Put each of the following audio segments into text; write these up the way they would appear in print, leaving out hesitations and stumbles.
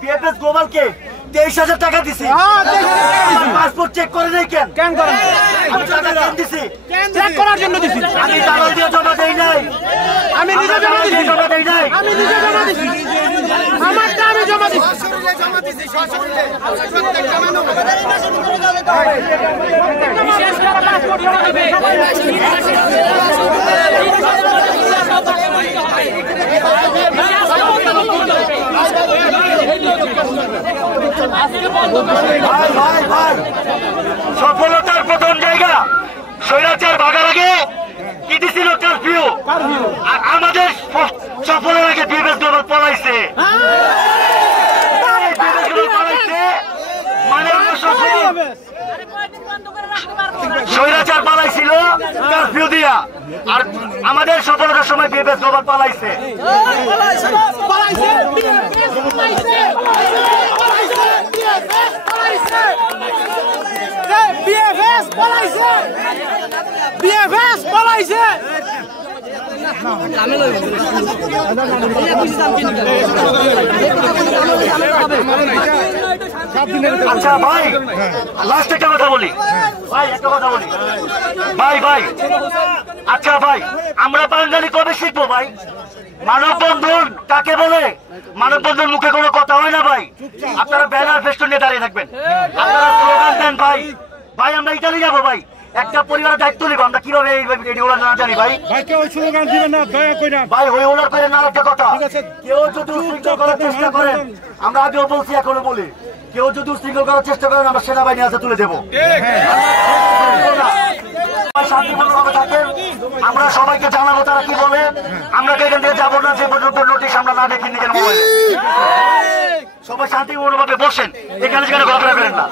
BFS global কে 23,000 টাকা দিছি। Passport check করে নাই কেন? কেন করেন? আমি টাকা কেন দিছি? চেক করার জন্য দিছি। আমি দালাল দিয়ে জমা দেই নাই। আমি নিজে জমা দিছি। জমা দেই নাই। আমি নিজে জমা দিছি। আমারটা আমি জমা দিছি। বিশেষ করে পাসপোর্ট জমা দিবে। সফলতার প্রথম জায়গা স্বৈরাচার ভাগার আগে কি দিছিল? কারফিউ। আমাদের সফলের আগে বিএফএস গ্লোবাল পলাইছে। মানে আমরা সফল। স্বৈরাচার পালাইছিল কারফিউ দিয়া, আর আমাদের সফলতার সময় বিএফএস গ্লোবাল পালাইছে। বিএফএস পলাইছে। বিএফএস পলাইছে। আচ্ছা ভাই, লাস্ট একটা কথা বলি ভাই, একটা কথা বলি ভাই। ভাই আচ্ছা ভাই, আমরা বাঙালি কবে শিখবো ভাই? মানববন্ধন কাকে বলে? মানববন্ধন মুখে কোনো কথা হয় না ভাই। আপনারা ব্যানার ফেস্টুন নিয়ে দাঁড়িয়ে থাকবেন, আপনারা স্লোগান দেন ভাই। ভাই আমরা ইতালি যাবো ভাই, একটা পরিবারের দায়িত্ব নিব। আমরা কিভাবে না জানি ভাই। কেউ স্লোগান দিবেন না, দয়া করে ভাই হই ওলার করে না। একটা কথা, কেউ যদি উশৃঙ্খল করার চেষ্টা করেন, আমরা আগেও বলছি এখনো বলি, কেউ যদি উশৃঙ্খল করার চেষ্টা করেন আমরা সেনাবাহিনী হাতে তুলে দেবো। শান্তিপূর্ণভাবে থাকেন, আমরা সবাইকে জানাবো তারা কি বলে। আমরা এখান থেকে যাবো না যে পর্যন্ত নোটিশ আমরা না দেখি নিজের মোবাইলে। সবাই শান্তিপূর্ণভাবে বসেন, এখানে সেখানে ঘোরাফেরা করেন না।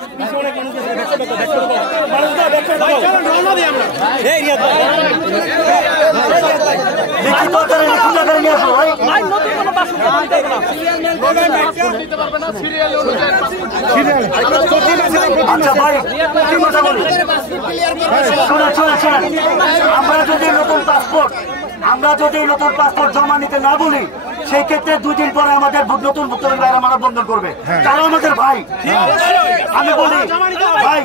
আচ্ছা ভাই কি কথা বলি, শোনেন শোনেন শোনেন, আমরা যদি নতুন পাসপোর্ট জমা নিতে না বলি, সেই ক্ষেত্রে 2 দিন পরে আমাদের নতুন ভুক্তভোগী ভাইরা মানববন্ধন করবে। তারা আমাদের ভাই। আমি বলি ভাই